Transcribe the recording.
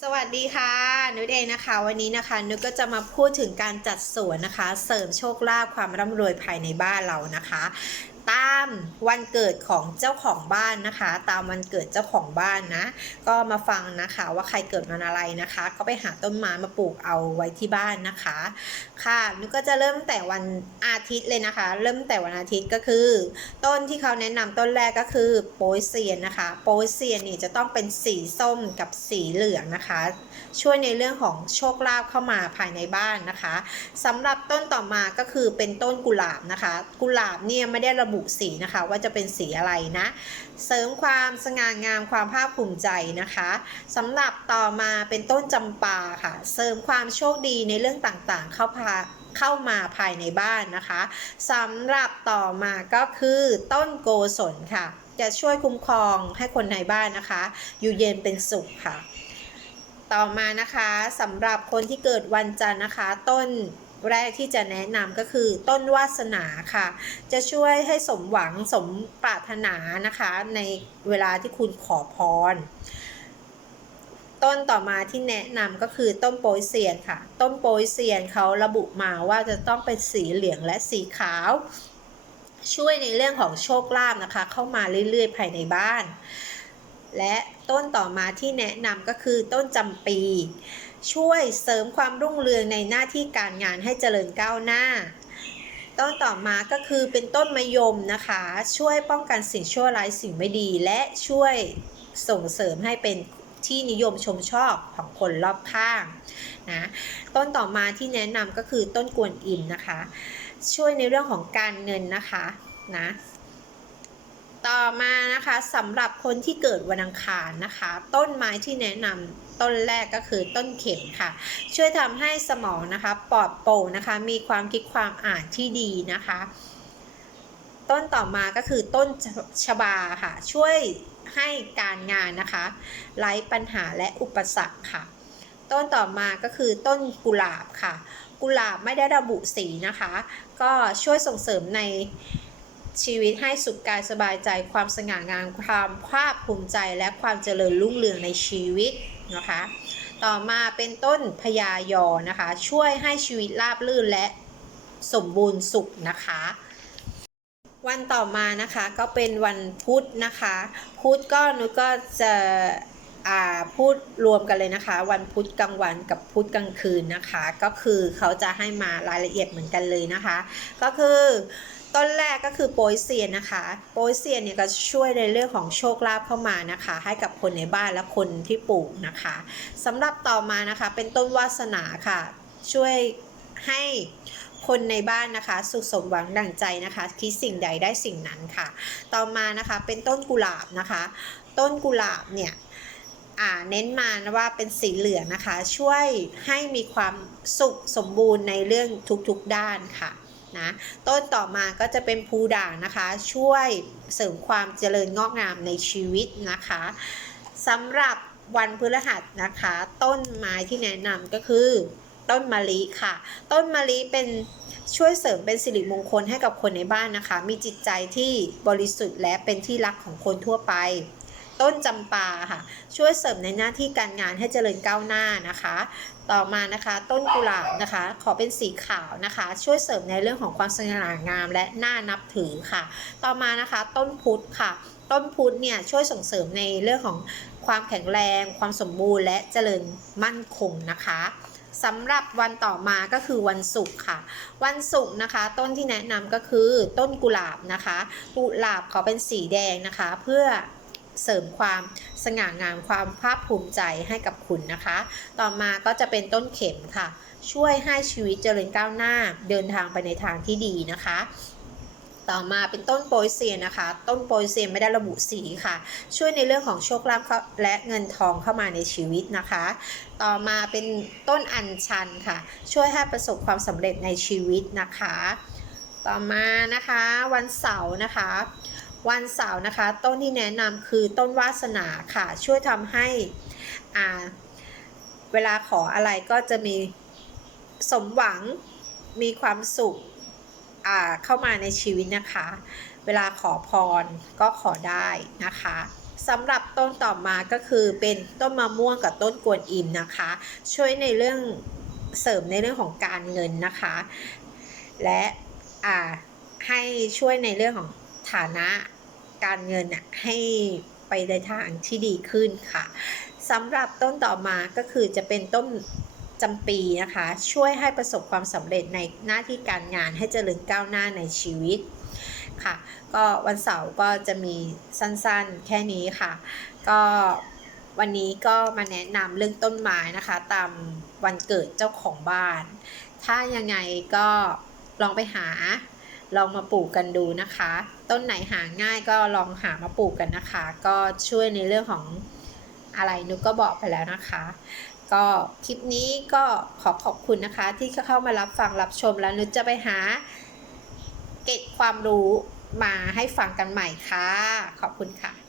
สวัสดีค่ะนุชเองนะคะ วันนี้นะคะนุชก็จะมาพูดถึงการจัดสวนนะคะ เสริมโชคลาภความร่ำรวยภายในบ้านเรานะคะ ตามวันเกิดของเจ้าของบ้านนะคะ ตามวันเกิดเจ้าของบ้านนะ ก็มาฟังนะคะว่าใครเกิดวันอะไรนะคะ ก็ไปหาต้นไม้มาปลูกเอาไว้ที่บ้านนะคะ ค่ะนุก็จะเริ่มแต่วันอาทิตย์เลยนะคะ เริ่มแต่วันอาทิตย์ก็คือ ต้นที่เขาแนะนำต้นแรกก็คือโปยเซียนนะคะ โปยเซียนนี่จะต้องเป็นสีส้มกับสีเหลืองนะคะ ช่วยในเรื่องของโชคลาภเข้ามาภายในบ้านนะคะสำหรับต้นต่อมาก็คือเป็นต้นกุหลาบนะคะ กุหลาบเนี่ยไม่ได้ระบุบุสีนะคะ ว่าจะเป็นสีอะไรนะ เสริมความสง่างามความภาคภูมิใจนะคะสำหรับต่อมาเป็นต้นจำปาค่ะ เสริมความโชคดีในเรื่องต่างๆ เข้าพาเข้ามาภายในบ้านนะคะสำหรับต่อมาก็คือต้นโกศลค่ะ จะช่วยคุ้มครองให้คนในบ้านนะคะ อยู่เย็นเป็นสุขค่ะ ต่อมานะคะสำหรับคนที่เกิดวันจันทร์นะคะ ต้น แรกที่จะแนะนำก็คือต้นวาสนาค่ะ จะช่วยให้สมหวังสมปรารถนานะคะ ในเวลาที่คุณขอพร ต้นต่อมาที่แนะนำก็คือต้นโปยเซียนค่ะ ต้นโปยเซียนเขาระบุมาว่าจะต้องเป็นสีเหลืองและสีขาว ช่วยในเรื่องของโชคลาภนะคะ เข้ามาเรื่อยๆ ภายในบ้าน และต้นต่อมาที่แนะนำก็คือต้นจำปี ช่วยเสริมความรุ่งเรืองในหน้าที่การงานให้เจริญก้าวหน้า ต้นต่อมาก็คือเป็นต้นมะยมนะคะ ช่วยป้องกันสิ่งชั่วร้ายสิ่งไม่ดี และช่วยส่งเสริมให้เป็นที่นิยมชมชอบของคนรอบข้างนะต้นต่อมาที่แนะนำก็คือต้นกวนอิมนะคะ ช่วยในเรื่องของการเงินนะคะนะ ต่อมานะคะสำหรับคนที่เกิดวันอังคารนะคะ ต้นไม้ที่แนะนำต้นแรกก็คือต้นเข็มค่ะ ช่วยทำให้สมองนะคะปลอดโปร่งนะคะ มีความคิดความอ่านที่ดีนะคะ ต้นต่อมาก็คือต้นชบาค่ะ ช่วยให้การงานนะคะไร้ปัญหาและอุปสรรคค่ะ ต้นต่อมาก็คือต้นกุหลาบค่ะ กุหลาบไม่ได้ระบุสีนะคะ ก็ช่วยส่งเสริมใน ชีวิตให้สุขกายสบายใจความสง่างามความภาคภูมิใจและความเจริญรุ่งเรืองในชีวิตนะคะ ต่อมาเป็นต้นพญายอนะคะ ช่วยให้ชีวิตราบรื่นและสมบูรณ์สุขนะคะ วันต่อมานะคะก็เป็นวันพุธนะคะ พุธก็นุก็จะ พูดรวมกันเลยนะคะ วันพุธกลางวันกับพุธกลางคืนนะคะ ก็คือเขาจะให้มารายละเอียดเหมือนกันเลยนะคะ ก็คือต้นแรกก็คือโปยเซียนนะคะ โปยเซียนเนี่ยก็ช่วยในเรื่องของโชคลาภเข้ามานะคะ ให้กับคนในบ้านและคนที่ปลูกนะคะสำหรับต่อมานะคะเป็นต้นวาสนาค่ะ ช่วยให้คนในบ้านนะคะ สุขสมหวังดั่งใจนะคะคิดสิ่งใดได้สิ่งนั้นค่ะ ต่อมานะคะเป็นต้นกุหลาบนะคะ ต้นกุหลาบเนี่ย เน้นมานะว่าเป็นสีเหลืองนะคะ ช่วยให้มีความสุขสมบูรณ์ในเรื่องทุกๆด้านค่ะนะต้นต่อมาก็จะเป็นภูด่างนะคะ ช่วยเสริมความเจริญงอกงามในชีวิตนะคะสำหรับวันพฤหัสนะคะ ต้นไม้ที่แนะนำก็คือ ต้นมะลิค่ะ ต้นมะลิเป็นช่วยเสริมเป็นสิริมงคลให้กับคนในบ้านนะคะ มีจิตใจที่บริสุทธิ์และเป็นที่รักของคนทั่วไป ต้นจำปาค่ะ ช่วยเสริมในหน้าที่การงานให้เจริญก้าวหน้านะคะ ต่อมานะคะต้นกุหลาบนะคะ ขอเป็นสีขาวนะคะ ช่วยเสริมในเรื่องของความสง่างามและน่านับถือค่ะ ต่อมานะคะต้นพุทธค่ะ ต้นพุทธเนี่ยช่วยส่งเสริมในเรื่องของความแข็งแรง ความสมบูรณ์ และเจริญมั่นคงนะคะสำหรับวันต่อมาก็คือวันศุกร์ค่ะ วันศุกร์นะคะ ต้นที่แนะนำก็คือต้นกุหลาบนะคะกุหลาบขอเป็นสีแดงนะคะ เพื่อ เสริมความสง่างามความภาคภูมิใจให้กับคุณนะคะ ต่อมาก็จะเป็นต้นเข็มค่ะ ช่วยให้ชีวิตเจริญก้าวหน้าเดินทางไปในทางที่ดีนะคะต่อมาเป็นต้นโปยเซียนนะคะ ต้นโปยเซียนไม่ได้ระบุสีค่ะ ช่วยในเรื่องของโชคลาภและเงินทองเข้ามาในชีวิตนะคะ ต่อมาเป็นต้นอัญชันค่ะ ช่วยให้ประสบความสำเร็จในชีวิตนะคะ ต่อมานะคะวันเสาร์นะคะ วันเสาร์นะคะ ต้นที่แนะนำคือต้นวาสนาค่ะ ช่วยทำให้อ่าเวลาขออะไรก็จะมีสมหวังมีความสุขอ่าเข้ามาในชีวิตนะคะ เวลาขอพรก็ขอได้นะคะสำหรับต้นต่อมาก็คือเป็นต้นมะม่วงกับต้นกวนอิมนะคะ ช่วยในเรื่องเสริมในเรื่องของการเงินนะคะ และอ่าให้ช่วยในเรื่องของฐานะ การเงินน่ะให้ไปในทางที่ดีขึ้นค่ะสำหรับต้นต่อมาก็คือจะเป็นต้นจำปีนะคะ ช่วยให้ประสบความสำเร็จในหน้าที่การงานให้เจริญก้าวหน้าในชีวิตค่ะ ก็วันเสาร์ก็จะมีสั้นๆแค่นี้ค่ะ ก็วันนี้ก็มาแนะนำเรื่องต้นไม้นะคะ ตามวันเกิดเจ้าของบ้าน ถ้ายังไงก็ลองไปหาลองมาปลูกกันดูนะคะ ต้นไหนหาง่ายก็ลองหามาปลูกกันนะคะ ก็ช่วยในเรื่องของอะไรนุกก็บอกไปแล้วนะคะ ก็คลิปนี้ก็ขอขอบคุณนะคะ ที่เข้ามารับฟังรับชมแล้วนุกจะไปหา เก็บความรู้มาให้ฟังกันใหม่ค่ะ ขอบคุณค่ะ